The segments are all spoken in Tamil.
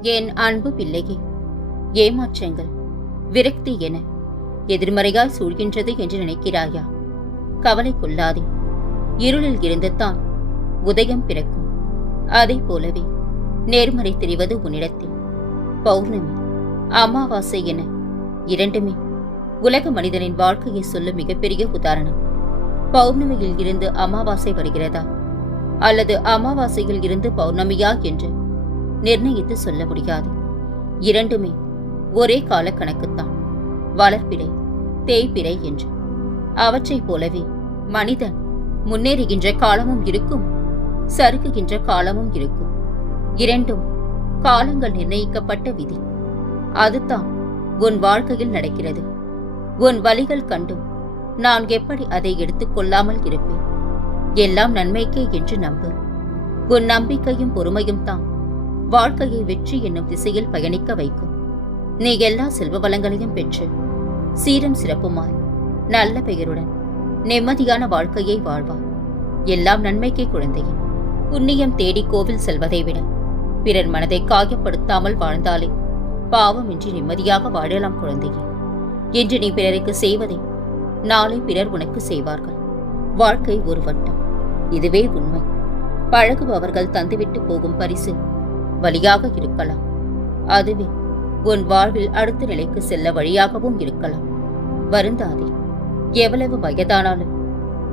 என் அன்பு பிள்ளையே ஏமாற்றங்கள் விரக்தி என எதிர்மறையாய் சூழ்கின்றது என்று நினைக்கிறாயா? கவலை கொள்ளாதே இருளில் இருந்து தான் உதயம் பிறக்கும். அதைப் போலவே நேர்மறை தெரிவது உன்னிடத்தில். பௌர்ணமி அமாவாசை என இரண்டுமே உலக மனிதனின் வாழ்க்கையை சொல்லும் மிகப்பெரிய உதாரணம். பௌர்ணமியில் இருந்து அமாவாசை வருகிறதா? அல்லது அமாவாசையில் இருந்து பௌர்ணமியா என்று நிர்ணயித்து சொல்ல முடியாது. இரண்டுமே ஒரே கால கணக்குத்தான் வளர்ப்பிறை தேய்பிறை என்று. அவற்றைப் போலவே மனிதன் முன்னேறுகின்ற காலமும் இருக்கும் சறுக்குகின்ற காலமும் இருக்கும். இரண்டும் காலங்கள் நிர்ணயிக்கப்பட்ட விதி. அதுதான் உன் வாழ்க்கையில் நடக்கிறது. உன் வழிகள் கண்டும் நான் எப்படி அதை எடுத்துக்கொள்ளாமல் இருப்பேன்? எல்லாம் நன்மைக்கே என்று நம்பு. உன் நம்பிக்கையும் பொறுமையும் தான் வாழ்க்கையை வெற்றி என்னும் திசையில் பயணிக்க வைக்கும். நீ எல்லா செல்வ வளங்களையும் பெற்று சீரும் சிறப்புமாய் நல்ல பெயருடன் நிம்மதியான வாழ்க்கையை வாழ்வார் எல்லாம் நன்மைக்கே குழந்தையே. புண்ணியம் தேடி கோவில் செல்வதை விட பிறர் மனதை காயப்படுத்தாமல் வாழ்ந்தாலே பாவமின்றி நிம்மதியாக வாழலாம் குழந்தையே. என்று நீ பிறருக்கு செய்வதை நாளை பிறர் உனக்கு செய்வார்கள். வாழ்க்கை ஒரு வட்டம். இதுவே உண்மை. பழகுபவர்கள் தந்துவிட்டு போகும் பரிசு வழியாக இருக்கலாம். அதுவே உன் வாழ்வில் அடுத்த நிலைக்கு செல்ல வழியாகவும் இருக்கலாம். வருந்தாதே எவ்வளவு வயதானாலும்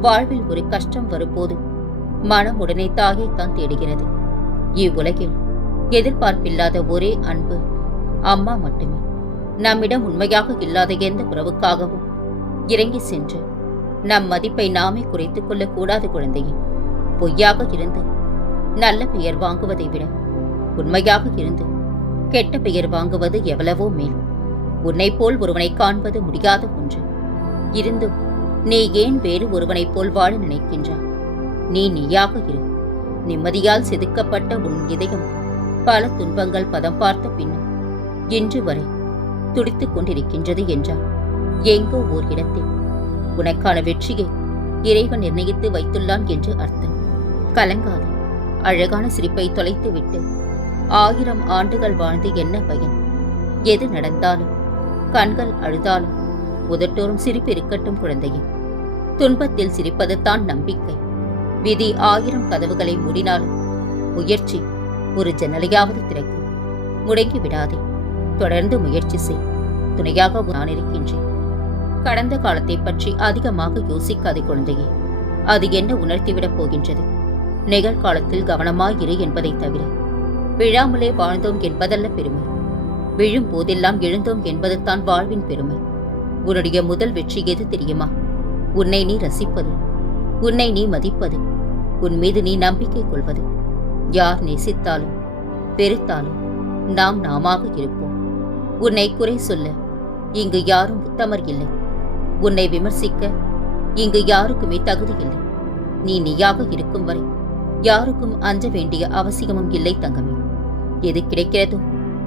வாழ்வில் ஒரு கஷ்டம் வரும்போது மனம் உடனே தாயைத்தான் தேடுகிறது. இவ்வுலகில் எதிர்பார்ப்பில்லாத ஒரே அன்பு அம்மா மட்டுமே. நம்மிடம் உண்மையாக இல்லாத எந்த உறவுக்காகவும் இறங்கி சென்று நம் மதிப்பை நாமே குறைத்துக் கொள்ளக்கூடாது குழந்தையே. பொய்யாக இருந்து நல்ல பெயர் வாங்குவதை விட உண்மையாக இருந்து கெட்ட பெயர் வாங்குவது எவ்வளவோ மேல். உன்னைப் போல் ஒருவனை காண்பது முடியாத ஒன்று. இருந்தும் நீ ஏன் வேறு ஒருவனைப் போல் வாழ நினைக்கின்றாய்? நீ நீயாக இரு. நிம்மதியால் செதுக்கப்பட்ட உன் இதயம் பல துன்பங்கள் பதம் பார்த்த பின்னும் இன்று வரை துடித்துக் கொண்டிருக்கின்றது என்றார். எங்கோ ஓர் இடத்தில். உனக்கான வெற்றியை இறைவன் நிர்ணயித்து வைத்துள்ளான் என்று அர்த்தம். கலங்காத. அழகான சிரிப்பை தொலைத்துவிட்டு ஆயிரம் ஆண்டுகள் வாழ்ந்து என்ன பயன்? எது நடந்தாலும் கண்கள் அழுதாலும் உதட்டோறும் சிரிப்பு இருக்கட்டும் குழந்தையே. துன்பத்தில் சிரிப்பதுதான் நம்பிக்கை. விதி ஆயிரம் கதவுகளை மூடினாலும் முயற்சி ஒரு ஜன்னலையாவது திறக்கும் முடங்கி விடாதே. தொடர்ந்து முயற்சி செய். துணையாக நான் இருக்கின்றேன். கடந்த காலத்தை பற்றி அதிகமாக யோசிக்காதே குழந்தையே. அது என்ன உணர்த்திவிடப் போகின்றது? நிகழ்காலத்தில் கவனமாயிரு என்பதைத் தவிர. விழாமலே வாழ்ந்தோம் என்பதல்ல பெருமை. விழும் போதெல்லாம் எழுந்தோம் என்பதுதான் வாழ்வின் பெருமை. உன்னுடைய முதல் வெற்றி எது தெரியுமா? உன்னை நீ ரசிப்பது. உன்னை நீ மதிப்பது. உன் மீது நீ நம்பிக்கை கொள்வது. யார் நேசித்தாலும் பெருத்தாலும் நாம் நாமாக இருப்போம். உன்னை குறை சொல்ல இங்கு யாரும் உத்தமர் இல்லை. உன்னை விமர்சிக்க இங்கு யாருக்குமே தகுதி இல்லை. நீ நீயாக இருக்கும் வரை யாருக்கும் அஞ்ச வேண்டிய அவசியமும் இல்லை தங்கமே. எது கிடைக்கிறதோ?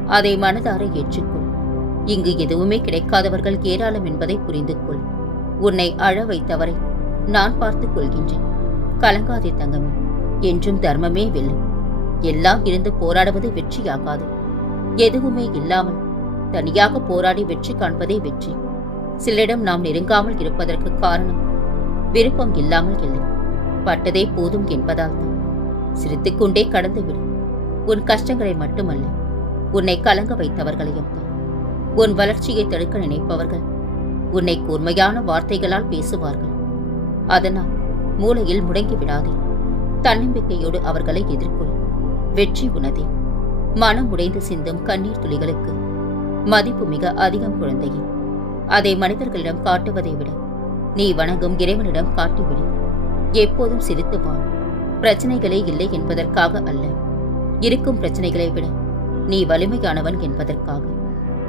அதை மனதார ஏற்றுக்கொள். இங்கு எதுவுமே கிடைக்காதவர்கள் ஏராளம் என்பதை புரிந்து கொள் உன்னை அழ வைத்தவரை நான் பார்த்துக் கொள்கின்றேன். கலங்காதே தங்கமே என்றும் தர்மமே வெல்லும் எல்லாம் இருந்து போராடுவது வெற்றியாகாது. எதுவுமே இல்லாமல் தனியாக போராடி வெற்றி காண்பதே வெற்றி. சிலரிடம் நாம் நெருங்காமல் இருப்பதற்கு காரணம் விருப்பம் இல்லாமல் இல்லை. பட்டதே போதும் என்பதால் தான். சிரித்துக்கொண்டே கடந்துவிடும் உன் கஷ்டங்களை மட்டுமல்ல உன்னை கலங்க வைத்தவர்களையும் தான். உன் வளர்ச்சியை தடுக்க நினைப்பவர்கள் உன்னை கூர்மையான வார்த்தைகளால் பேசுவார்கள். அதனால் மூளையில் முடங்கி விடாதே. தன்னம்பிக்கையோடு அவர்களை எதிர்கொள். வெற்றி உனதே மனம் உடைந்து சிந்தும் கண்ணீர் துளிகளுக்கு மதிப்பு மிக அதிகம் குழந்தையே. அதை மனிதர்களிடம் காட்டுவதை விட நீ வணங்கும் இறைவனிடம் காட்டிவிடு. எப்போதும் சிரித்து வாழ். பிரச்சனைகளே இல்லை என்பதற்காக அல்ல. இருக்கும் பிரச்சனைகளை விட நீ வலிமையானவன் என்பதற்காக.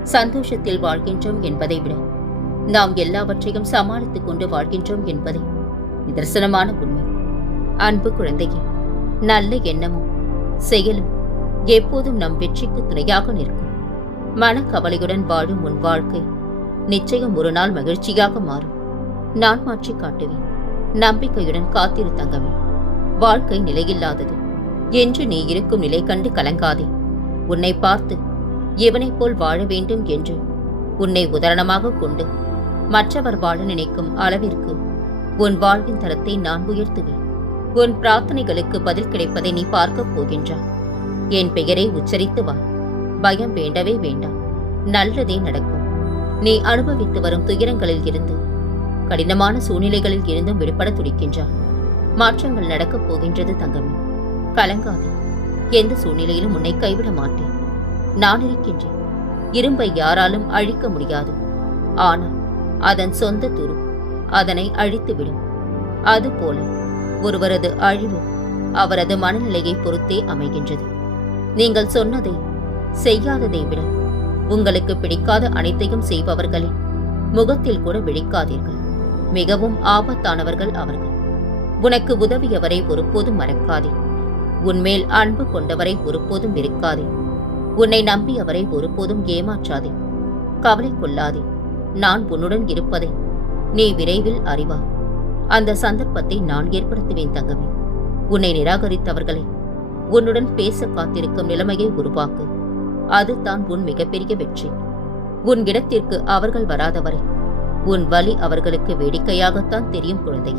சந்தோஷத்தில் வாழ்கின்றோம் என்பதை விட நாம் எல்லாவற்றையும் சமாளித்துக் கொண்டு வாழ்கின்றோம் என்பதே நிதர்சனமான உண்மை. அன்பு குழந்தையே நல்ல எண்ணமும் செயலும் எப்போதும் நம் வெற்றிக்கு துணையாக நிற்கும். மனக்கவலையுடன் வாழும் உன் வாழ்க்கை நிச்சயம் ஒரு நாள் மகிழ்ச்சியாக மாறும். நான் மாற்றி காட்டுவேன். நம்பிக்கையுடன் காத்திரு தங்கமே. வாழ்க்கை நிலையில்லாதது. என்று நீ இருக்கும் நிலை கண்டு கலங்காதே. உன்னை பார்த்து இவனைப் போல் வாழ வேண்டும் என்று உன்னை உதாரணமாக கொண்டு மற்றவர் வாழ நினைக்கும் அளவிற்கு உன் வாழ்வின் தரத்தை நான் உயர்த்துவேன். உன் பிரார்த்தனைகளுக்கு பதில் கிடைப்பதை நீ பார்க்கப் போகின்றாய். என் பெயரை உச்சரித்து வா. பயம் வேண்டவே வேண்டாம். நல்லதே நடக்கும். நீ அனுபவித்து வரும் துயரங்களில் இருந்து கடினமான சூழ்நிலைகளில் இருந்தும் விடுபட துடிக்கின்றான் மாற்றங்கள் நடக்கப் போகின்றது தங்கமே. கலங்காதே. எந்த சூழ்நிலையிலும் உன்னை கைவிட மாட்டேன். நான் இருக்கின்றேன். இரும்பை யாராலும் அழிக்க முடியாது. ஆனால் அதன் சொந்த துரு அதனை அழித்துவிடும். அதுபோல ஒருவரது அழிவு அவரது மனநிலையை பொறுத்தே அமைகின்றது. நீங்கள் சொன்னதை செய்யாததை விட உங்களுக்கு பிடிக்காத அனைத்தையும் செய்பவர்களின் முகத்தில் கூட விழிக்காதீர்கள். மிகவும் ஆபத்தானவர்கள் அவர்கள். உனக்கு உதவியவரை ஒருபோதும் மறக்காதே. உன்மேல் அன்பு கொண்டவரை ஒருபோதும் இருக்காதே உன்னை நம்பியவரை ஒருபோதும் ஏமாற்றாதே. கவலை கொள்ளாதே. நான் உன்னுடன் இருப்பதை நீ விரைவில் அறிவா. அந்த சந்தர்ப்பத்தை நான் ஏற்படுத்துவேன் தங்கமே. உன்னை நிராகரித்தவர்களை உன்னுடன் பேச காத்திருக்கும் நிலைமையை உருவாக்கு. அதுதான் உன் மிகப்பெரிய வெற்றி. உன் இடத்திற்கு அவர்கள் வராதவரை உன் வலி அவர்களுக்கு வேடிக்கையாகத்தான் தெரியும் குழந்தை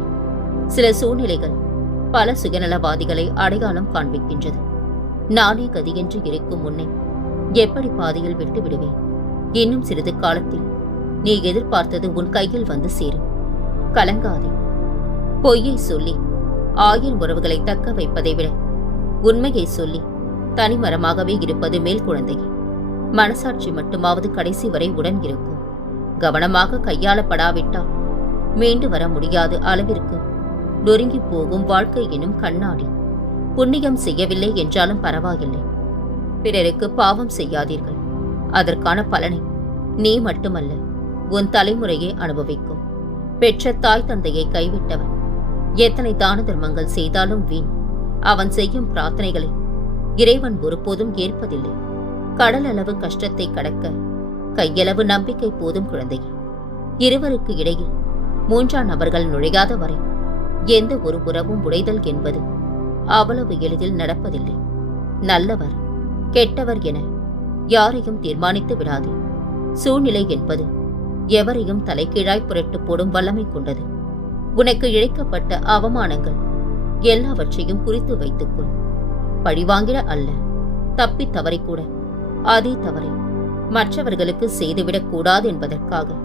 சில சூழ்நிலைகள் பல சுயநலவாதிகளை அடையாளம் காண்பிக்கின்றது. நானே கதியென்று இருக்கும் முன்னே எப்படி பாதையில் விட்டு விடுவேன்? இன்னும் சிறிது காலத்தில் நீ எதிர்பார்த்தது உன் கையில் வந்து சேரும். கலங்காதே. பொய்யை சொல்லி ஆயிரம் உறவுகளை தக்க வைப்பதை விட உண்மையை சொல்லி தனிமரமாகவே இருப்பது மேல் குழந்தையே மனசாட்சி மட்டுமாவது கடைசி வரை உடன் இருக்கும். கவனமாக கையாளப்படாவிட்டால் மீண்டு வர முடியாது அளவிற்கு நொறுங்கி போகும் வாழ்க்கை எனும் கண்ணாடி. புண்ணியம் செய்யவில்லை என்றாலும் பரவாயில்லை. பிறருக்கு பாவம் செய்யாதீர்கள். அதற்கான பலனை நீ மட்டுமல்ல உன் தலைமுறையே அனுபவிக்கும். பெற்ற தாய் தந்தையை கைவிட்டவன். எத்தனை தான தர்மங்கள் செய்தாலும் வீண். அவன் செய்யும் பிரார்த்தனைகளை இறைவன் ஒருபோதும் ஏற்பதில்லை. கடல் அளவு கஷ்டத்தை கடக்க கையளவு நம்பிக்கை போதும் குழந்தை இருவருக்கு இடையில் மூன்றாம் நபர்கள் நுழையாத வரை எந்த ஒரு உறவும் உடைதல் என்பது அவ்வளவு எளிதில் நடப்பதில்லை. நல்லவர் கெட்டவர் என யாரையும் தீர்மானித்து விடாது. சூழ்நிலை என்பது எவரையும் தலைகீழாய் புரட்டு போடும் வல்லமை கொண்டது. உனக்கு இழைக்கப்பட்ட அவமானங்கள் எல்லாவற்றையும் குறித்து வைத்துக்கொள் பழிவாங்கிட அல்ல தப்பி தவறை கூட அதே தவறை மற்றவர்களுக்கு செய்துவிடக் கூடாது என்பதற்காக.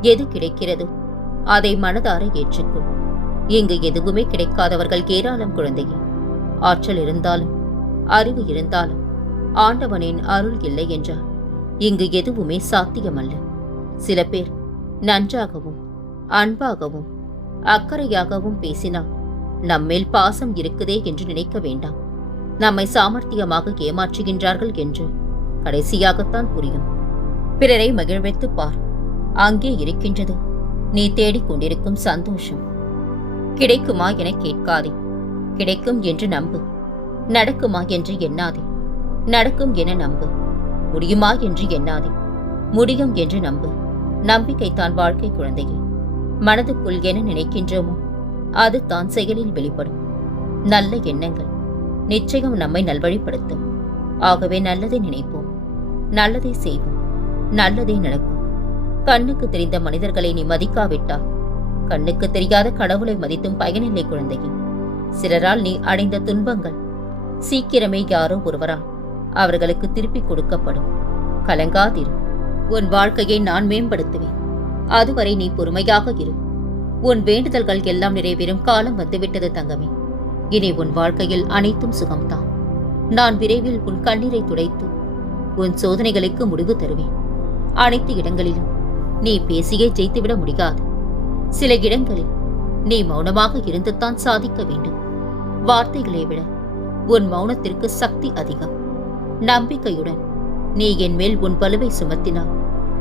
எது கிடைக்கிறதோ? அதை மனதார ஏற்றுக்கொள். இங்கு எதுவுமே கிடைக்காதவர்கள் ஏராளம் குழந்தையே. ஆற்றல் இருந்தாலும் அறிவு இருந்தாலும் ஆண்டவனின் அருள் இல்லை என்றால் இங்கு எதுவுமே சாத்தியமல்ல. சில பேர் நன்றாகவும் அன்பாகவும் அக்கறையாகவும் பேசினால் நம்மேல் பாசம் இருக்குதே என்று நினைக்க வேண்டாம். நம்மை சாமர்த்தியமாக ஏமாற்றுகின்றார்கள் என்று கடைசியாகத்தான் புரியும். பிறரை மகிழ்வித்துப் பார். அங்கே இருக்கின்றது. நீ தேடிக் கொண்டிருக்கும் சந்தோஷம். கிடைக்குமா என கேட்காதே. கிடைக்கும் என்று நம்பு. நடக்குமா என்று எண்ணாதே. நடக்கும் என நம்பு. முடியுமா என்று எண்ணாதே. முடியும் என்று நம்பு. நம்பிக்கை தான் வாழ்க்கை குழந்தையே. மனதுக்குள் என நினைக்கின்றோமோ அது தான் செயலில் வெளிப்படும். நல்ல எண்ணங்கள். நிச்சயம் நம்மை நல்வழிப்படுத்தும். ஆகவே நல்லதை நினைப்போம். நல்லதை செய்வோம். நல்லதே நடக்கும் கண்ணுக்கு தெரிந்த மனிதர்களை நீ மதிக்காவிட்டால் கண்ணுக்கு தெரியாத கடவுளை மதித்தும் பயனில்லை குழந்தையே. சிலரால் நீ அடைந்த துன்பங்கள். சீக்கிரமே யாரோ ஒருவரால் அவர்களுக்கு திருப்பிக் கொடுக்கப்படும். கலங்காதிரு. உன் வாழ்க்கையை நான் மேம்படுத்துவேன். அதுவரை நீ பொறுமையாக இரு. உன் வேண்டுதல்கள் எல்லாம் நிறைவேறும் காலம் வந்துவிட்டது தங்கமே. இனி உன் வாழ்க்கையில் அனைத்தும் சுகம்தான். நான் விரைவில் உன் கண்ணீரை துடைத்து உன் சோதனைகளுக்கு முடிவு தருவேன். அனைத்து இடங்களிலும் நீ பேசியே ஜெயித்துவிட முடியாது. சில இடங்களில் நீ மௌனமாக இருந்துதான் சாதிக்க வேண்டும். வார்த்தைகளை விட உன் மௌனத்திற்கு சக்தி அதிகம். நம்பிக்கையுடன் நீ என் மேல் உன் வலுவை சுமத்தினால்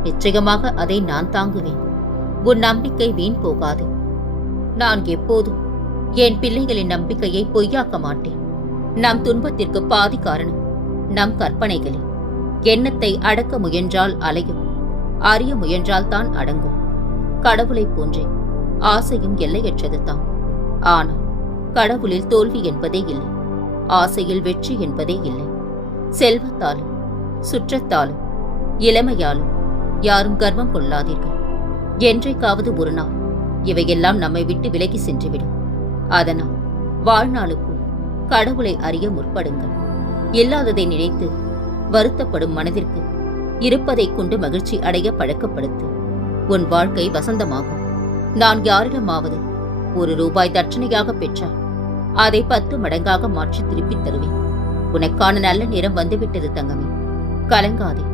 நிச்சயமாக அதை நான் தாங்குவேன். உன் நம்பிக்கை வீண் போகாது. நான் எப்போதும் என் பிள்ளைகளின் நம்பிக்கையை பொய்யாக்க மாட்டேன். நம் துன்பத்திற்கு பாதி காரணம் நம் கற்பனைகளே. எண்ணத்தை அடக்க முயன்றால் அலையும் அறிய முயன்றால் தான் அடங்கும். கடவுளைப் போன்றே. ஆசையும் எல்லையற்றது தான் ஆனால் கடவுளில் தோல்வி என்பதே இல்லை. ஆசையில் வெற்றி என்பதே இல்லை. செல்வத்தாலும் சுற்றத்தாலும் இளமையாலும் யாரும் கர்வம் கொள்ளாதீர்கள். என்றைக்காவது ஒரு நாள் இவையெல்லாம் நம்மை விட்டு விலகி சென்றுவிடும். அதனால் வாழ்நாளுக்குள் கடவுளை அறிய முற்படுங்கள். இல்லாததை நினைத்து வருத்தப்படும் மனதிற்கு இருப்பதைக் கொண்டு மகிழ்ச்சி அடைய பழக்கப்படுத்து. உன் வாழ்க்கை வசந்தமாகும். நான் யாரிடமாவது ஒரு ரூபாய் தட்சணையாக பெற்றால் அதை பத்து மடங்காக மாற்றி திருப்பித் தருவேன். உனக்கான நல்ல நேரம் வந்துவிட்டது தங்கமே. கலங்காதே.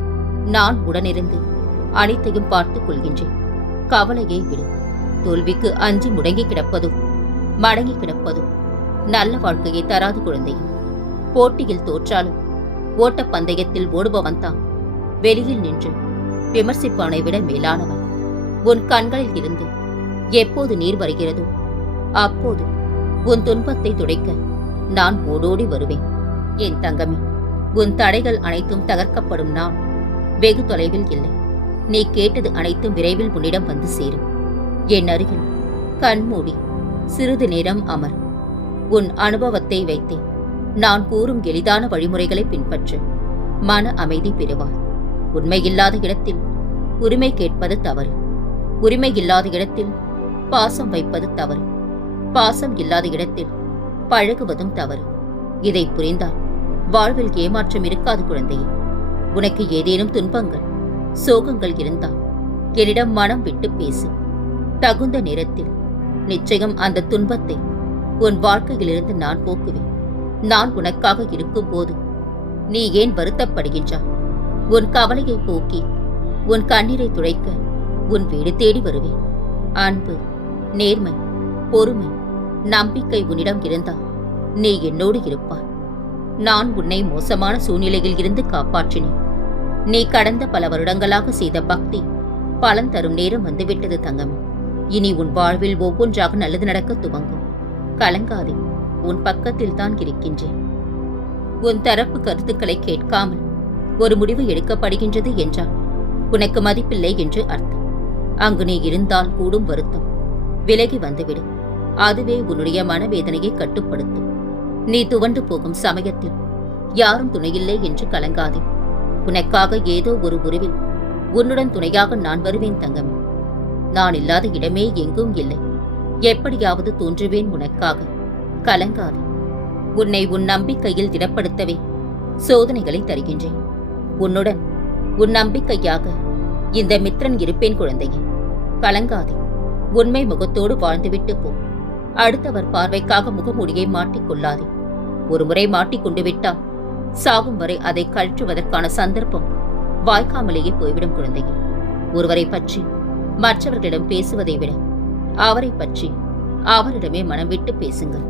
நான் உடனிருந்து அனைத்தையும் பார்த்துக் கொள்கின்றேன். கவலையை விடு. தோல்விக்கு அஞ்சி முடங்கி கிடப்பதும் மடங்கி கிடப்பதும் நல்ல வாழ்க்கையை தராது குழந்தை போட்டியில் தோற்றாலும் ஓட்டப் பந்தயத்தில் ஓடுபவன் தான். வெளியில் நின்று விமர்சிப்பவனை விட மேலானவன். உன் கண்களில் இருந்து. எப்போது நீர் வருகிறதோ அப்போது உன் துன்பத்தை துடைக்க நான் ஓடோடி வருவேன். என் தங்கமே உன் தடைகள் அனைத்தும் தகர்க்கப்படும் நான் வெகு தொலைவில் இல்லை. நீ கேட்டது அனைத்தும் விரைவில் உன்னிடம் வந்து சேரும். என் அருகில் கண்மூடி சிறிது நேரம் அமர். உன் அனுபவத்தை வைத்தே நான் கூறும் எளிதான வழிமுறைகளை பின்பற்று. மன அமைதி பெறுவார் உண்மையில்லாத இடத்தில் உரிமை கேட்பது தவறு. உரிமை இல்லாத இடத்தில் பாசம் வைப்பது தவறு. பாசம் இல்லாத இடத்தில் பழகுவதும் தவறு. இதை புரிந்தால் வாழ்வில் ஏமாற்றம் இருக்காது குழந்தையே. உனக்கு ஏதேனும் துன்பங்கள் சோகங்கள் இருந்தால் என்னிடம் மனம் விட்டு பேசு. தகுந்த நேரத்தில் நிச்சயம் அந்த துன்பத்தை உன் வாழ்க்கையிலிருந்து நான் போக்குவேன். நான் உனக்காக இருக்கும் போது நீ ஏன் வருத்தப்படுகின்றாய்? உன் கவலையை போக்கி உன் கண்ணீரை துடைக்க உன் வீடு தேடி வருவேன். அன்பு நேர்மை பொறுமை நம்பிக்கை உன்னிடம் இருந்தால் நீ என்னோடு இருப்பாய். நான் உன்னை மோசமான சூழ்நிலையில் இருந்து காப்பாற்றினேன். நீ கடந்த பல வருடங்களாக செய்த பக்தி பலன் தரும் நேரம் வந்துவிட்டது தங்கம். இனி உன் வாழ்வில் ஒவ்வொன்றாக நல்லது நடக்க துவங்கும். கலங்காதே உன் பக்கத்தில் தான் இருக்கின்றேன். உன் தரப்பு கருத்துக்களை கேட்காமல் ஒரு முடிவு எடுக்கப்படுகின்றது என்றால் உனக்கு மதிப்பில்லை என்று அர்த்தம். அங்கு நீ இருந்தால் கூடும் வருத்தம். விலகி வந்துவிடு. அதுவே உன்னுடைய மனவேதனையை கட்டுப்படுத்தும். நீ துவண்டு போகும் சமயத்தில் யாரும் துணையில்லை என்று கலங்காதே. உனக்காக ஏதோ ஒரு உருவில் உன்னுடன் துணையாக நான் வருவேன் தங்கம். நான் இல்லாத இடமே எங்கும் இல்லை. எப்படியாவது தோன்றுவேன் உனக்காக. கலங்காதே. உன்னை உன் நம்பிக்கையில் திடப்படுத்தவே சோதனைகளை தருகின்றேன். உன்னுடன் உன் நம்பிக்கையாக இந்த மித்திரன் இருப்பேன் குழந்தையே. கலங்காதே. உண்மை முகத்தோடு வாழ்ந்துவிட்டு போ. அடுத்தவர் பார்வைக்காக முகமூடியை மாட்டிக்கொள்ளாதே ஒருமுறை மாட்டிக்கொண்டு விட்டால் சாகும் வரை அதை கழற்றுவதற்கான சந்தர்ப்பம் வாய்க்காமலேயே போய்விடும் குழந்தையே. ஒருவரை பற்றி மற்றவர்களிடம் பேசுவதை விட அவரை பற்றி அவரிடமே மனம் விட்டு பேசுங்கள்.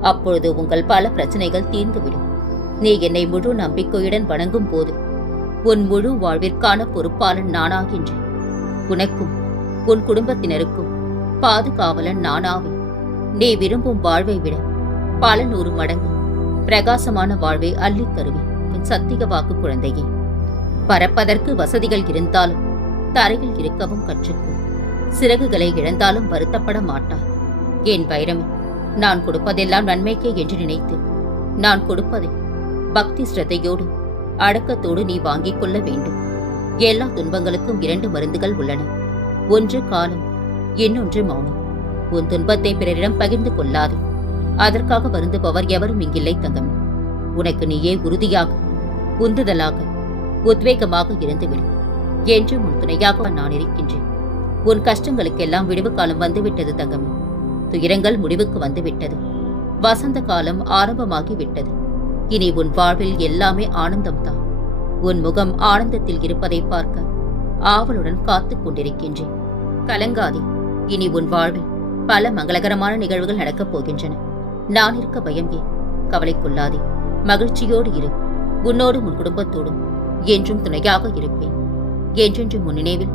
அப்பொழுது உங்கள் பல பிரச்சனைகள் தீர்ந்துவிடும். நீ என்னை முழு நம்பிக்கையுடன் வணங்கும் போது உன் முழு வாழ்விற்கான பொறுப்பாளன் நானாகின்றேன். உனக்கும் உன் குடும்பத்தினருக்கும் பாதுகாவலன் நானாவேன். நீ விரும்பும் வாழ்வை விட பல நூறு மடங்கு பிரகாசமான வாழ்வை அள்ளித் தருவேன் என் சத்திக வாக்கு குழந்தையே. பறப்பதற்கு வசதிகள் இருந்தாலும் தரையில் இருக்கவும் கற்றுக்கும் சிறகுகளை இழந்தாலும் வருத்தப்பட மாட்டார் என் வைரமே நான் கொடுப்பதெல்லாம் நன்மைக்கே என்று நினைத்து நான் கொடுப்பதை பக்தி சிரத்தையோடு அடக்கத்தோடு நீ வாங்கிக் கொள்ள வேண்டும். எல்லா துன்பங்களுக்கும் இரண்டு மருந்துகள் உள்ளன. ஒன்று காலம் இன்னொன்று மௌனம். உன் துன்பத்தை பிறரிடம் பகிர்ந்து கொள்ளாது. அதற்காக வருந்துபவர் எவரும் இங்கில்லை தங்கம். உனக்கு நீயே உறுதியாக உந்துதலாக உத்வேகமாக இருந்துவிடு. என்று உன் துணையாக நான் இருக்கின்றேன். உன் கஷ்டங்களுக்கெல்லாம் விடுவு காலம் வந்துவிட்டது தங்கமே. துயரங்கள் முடிவுக்கு வந்துவிட்டது. வசந்த காலம் ஆரம்பமாகி விட்டது இனி உன் வாழ்வில் எல்லாமே ஆனந்தம்தான். உன் முகம் ஆனந்தத்தில் இருப்பதை பார்க்க ஆவலுடன் காத்துக் கொண்டிருக்கின்றேன். கலங்காதே இனி உன் வாழ்வில் பல மங்களகரமான நிகழ்வுகள் நடக்கப் போகின்றன. நான் இருக்க பயம் ஏன்? கவலை கொள்ளாதே மகிழ்ச்சியோடு இரு. உன்னோடும் உன் குடும்பத்தோடும் என்றும் துணையாக இருப்பேன். என்றென்றும் உன் நினைவில்